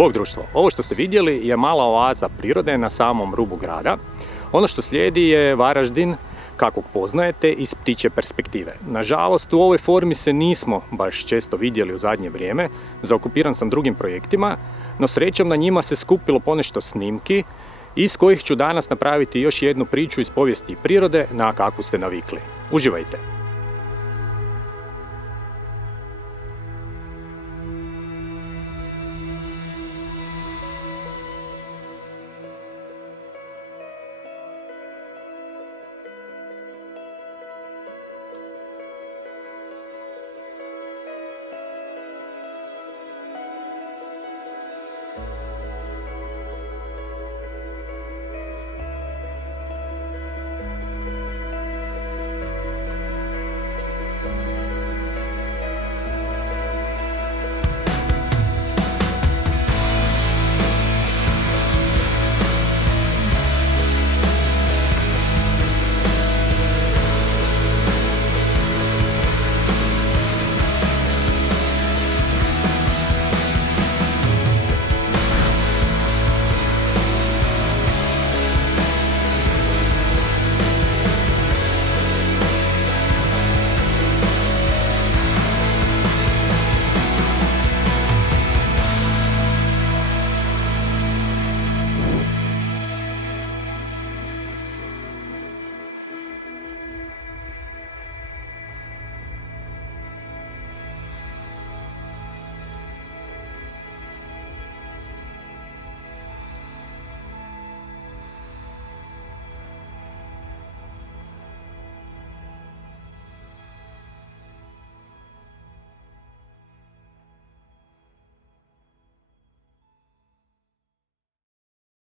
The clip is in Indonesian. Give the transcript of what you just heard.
Bog društvo, ovo što ste vidjeli je mala oaza prirode na samom rubu grada. Ono što slijedi je Varaždin kakvog poznajete iz ptičje perspektive. Nažalost, u ovoj formi se nismo baš često vidjeli u zadnje vrijeme, zaokupiran sam drugim projektima, no srećom na njima se skupilo ponešto snimki iz kojih ću danas napraviti još jednu priču iz povijesti prirode na kakvu ste navikli. Uživajte!